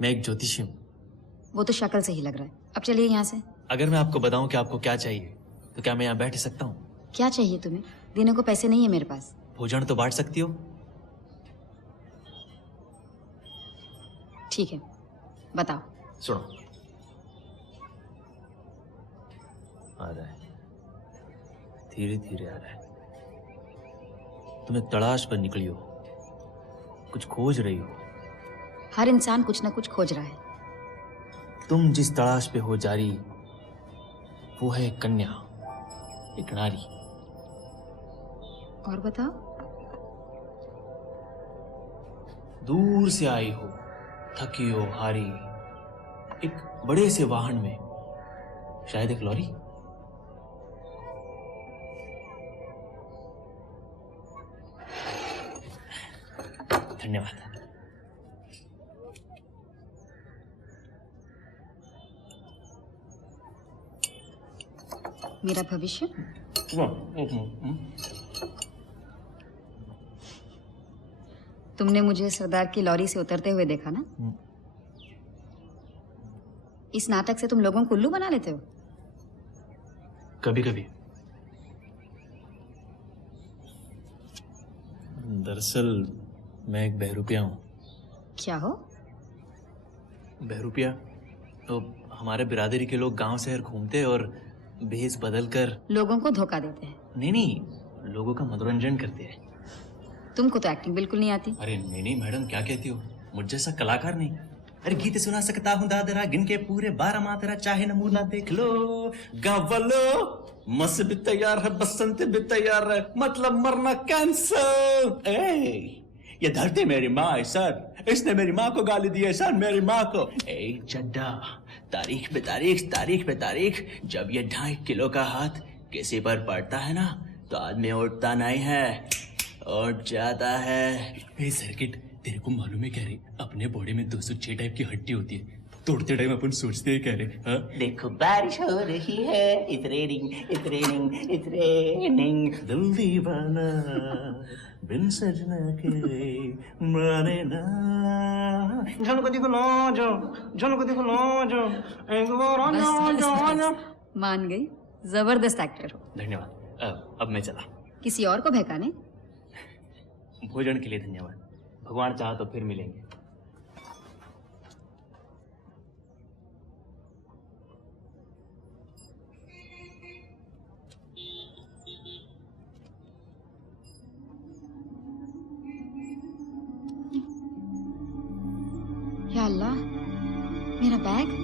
मैं एक ज्योतिषी हूँ। वो तो शक्ल से ही लग रहा है। अब चलिए यहाँ से। अगर मैं आपको बताऊं कि आपको क्या चाहिए तो क्या मैं यहाँ बैठ सकता हूँ? क्या चाहिए तुम्हें? देने को पैसे नहीं है मेरे पास। भोजन तो बांट सकती हो। ठीक है, बताओ। सुनो, आ रहा है, धीरे धीरे आ रहा है। तुम एक तलाश पर निकली हो, कुछ खोज रही हो। हर इंसान कुछ ना कुछ खोज रहा है। तुम जिस तलाश पे हो जारी, वो है एक कन्या, एक नारी। और बताओ। दूर से आई हो, थकी हो, हारी, एक बड़े से वाहन में, शायद एक लॉरी। धन्यवाद। मेरा भविष्य? तुमने मुझे सरदार की लॉरी से उतरते हुए देखा ना? इस नाटक से तुम लोगों को उल्लू बना लेते हो। कभी कभी। दरअसल मैं एक बहरूपिया हूँ। क्या हो? बहरूपिया तो हमारे बिरादरी के लोग गांव शहर घूमते और भेष बदल कर लोगों को धोखा देते हैं। नहीं, लोगों का मनोरंजन करते हैं। तुमको तो एक्टिंग बिल्कुल नहीं आती। अरे नहीं मैडम, क्या कहती हो? मुझ जैसा कलाकार नहीं। अरे गीत सुना सकता हूँ दादरा, गिन के पूरे 12 मात्रा, चाहे नमूना देख लो। गाँव वालो, मस भी तैयार है, बसंत भी तैयार है, मतलब मरना कैंसर। ये धरती मेरी माँ है सर, इसने मेरी माँ को गाली दी है सर, मेरी माँ को। चड्डा, तारीख पे तारीख, तारीख पे तारीख, जब ये 2.5 किलो का हाथ किसी पर पड़ता है ना, तो आदमी उठता नहीं है, उठ जाता है। सर्किट, तेरे को मालूम है क्या रे, अपने बॉडी में 206 टाइप की हड्डी होती है। तोड़ते टाइम अपन सोचते हैं क्या रे, हाँ? देखो बारिश हो रही है, it's raining, it's raining, it's raining. दिल दीवाना बिन सजना के माने ना। झलक देखो ना जो, झलक देखो ना जो, एक बार आना। मान गई, जबरदस्त एक्टर हो। धन्यवाद। अब मैं चला। किसी और को बहकाने? भोजन के लिए धन्यवाद। भगवान चाहा तो फिर मिलेंगे। या अल्लाह, मेरा बैग।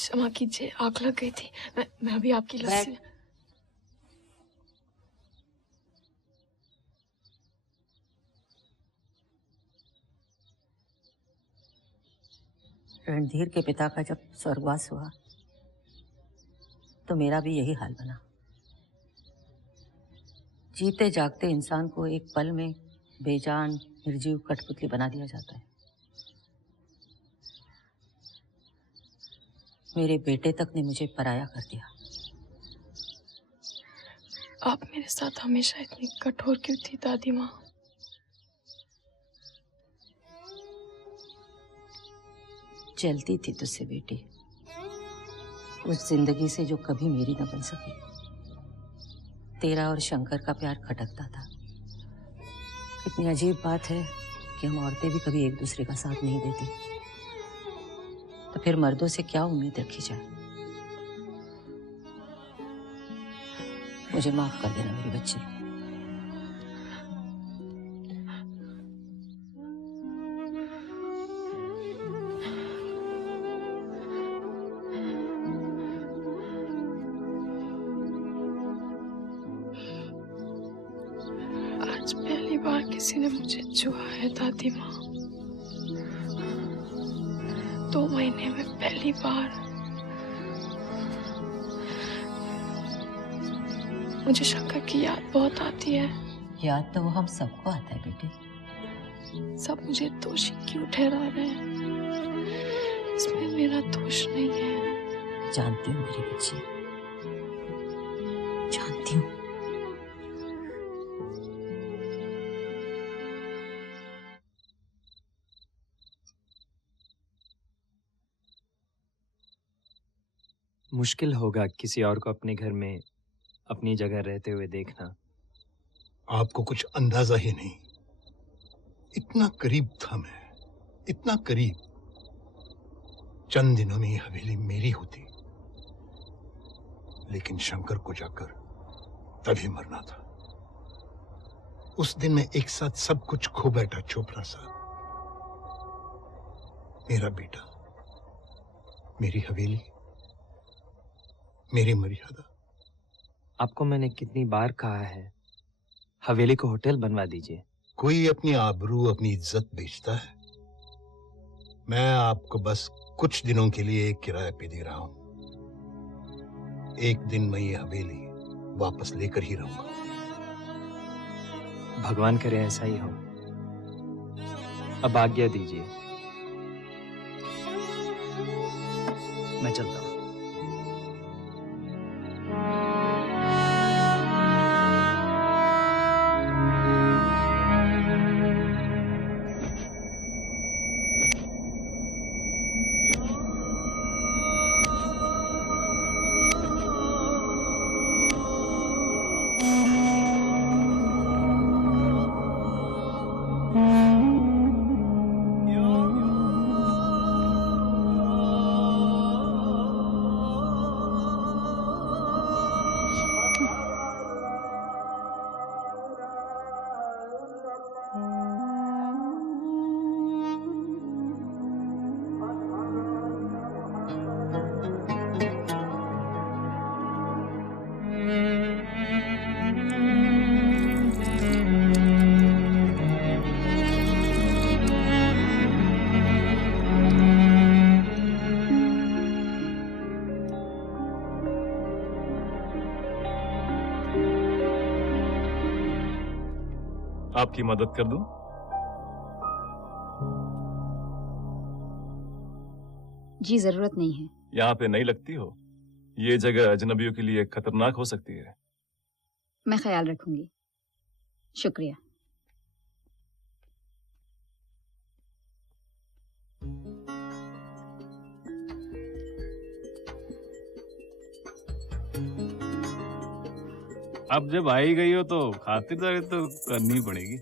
क्षमा कीजिए, आग लग गई थी। मैं अभी आपकी लस्सी। रणधीर के पिता का जब स्वर्गवास हुआ तो मेरा भी यही हाल बना। जीते जागते इंसान को एक पल में बेजान निर्जीव कठपुतली बना दिया जाता है। मेरे बेटे तक ने मुझे पराया कर दिया। आप मेरे साथ हमेशा इतनी कठोर क्यों थी दादी माँ? जलती थी तुझसे बेटी, उस जिंदगी से जो कभी मेरी न बन सकी। तेरा और शंकर का प्यार खटकता था। कितनी अजीब बात है कि हम औरतें भी कभी एक दूसरे का साथ नहीं देती, तो फिर मर्दों से क्या उम्मीद रखी जाए। मुझे माफ कर देना मेरी बच्ची। आज पहली बार किसी ने मुझे छुआ है दादी माँ। 2 महीने में पहली बार। मुझे शंकर की याद बहुत आती है। याद तो वो हम सबको आता है बेटी। सब मुझे दोषी क्यों ठहरा रहे हैं? इसमें मेरा दोष नहीं है। जानती हूँ मेरी बच्ची, जानती हूँ। मुश्किल होगा किसी और को अपने घर में अपनी जगह रहते हुए देखना। आपको कुछ अंदाजा ही नहीं, इतना करीब था मैं, इतना करीब। चंद दिनों में ये हवेली मेरी होती, लेकिन शंकर को जाकर तभी मरना था। उस दिन मैं एक साथ सब कुछ खो बैठा चोपड़ा सा। मेरा बेटा, मेरी हवेली, मेरी मर्यादा। आपको मैंने कितनी बार कहा है हवेली को होटल बनवा दीजिए। कोई अपनी आबरू, अपनी इज्जत बेचता है? मैं आपको बस कुछ दिनों के लिए एक किराए पे दे रहा हूं। एक दिन मैं ये हवेली वापस लेकर ही रहूंगा। भगवान करे ऐसा ही हो। अब आज्ञा दीजिए, मैं चलता हूं। आपकी मदद कर दूं? जी जरूरत नहीं है। यहाँ पे नहीं लगती हो? ये जगह अजनबियों के लिए खतरनाक हो सकती है। मैं ख्याल रखूंगी, शुक्रिया। अब जब आई गई हो तो खातिरदारी तो करनी पड़ेगी।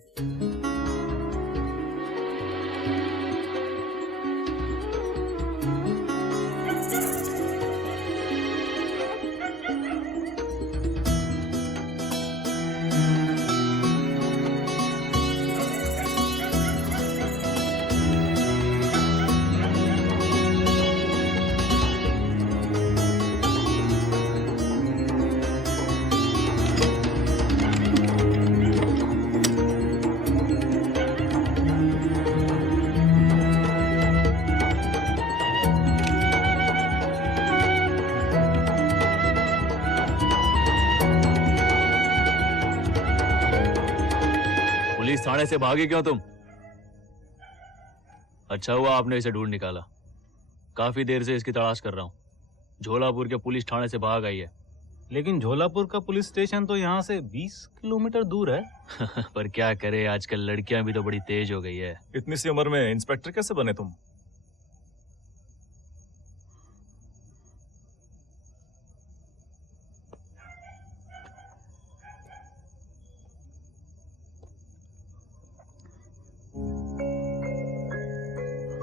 थाने से भागे क्यों तुम? अच्छा हुआ आपने इसे ढूंढ निकाला। काफी देर से इसकी तलाश कर रहा हूँ। झोलापुर के पुलिस थाने से भाग आई है। लेकिन झोलापुर का पुलिस स्टेशन तो यहाँ से 20 किलोमीटर दूर है। पर क्या करे, आजकल लड़कियां भी तो बड़ी तेज हो गई है। इतनी सी उम्र में इंस्पेक्टर कैसे बने तुम?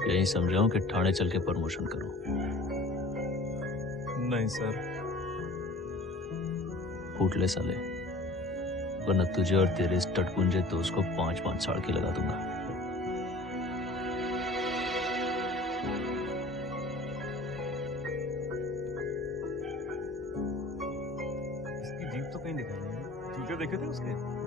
यही समझाऊं कि थाने चल के प्रमोशन करूं? नहीं सर। फूट ले साले, वरना तुझे और तेरे इस टटपुंजे दोस्त को 5-5 साल की लगा दूंगा। इसकी जीप तो कहीं दिखाई नहीं। जूते देखे थे उसके?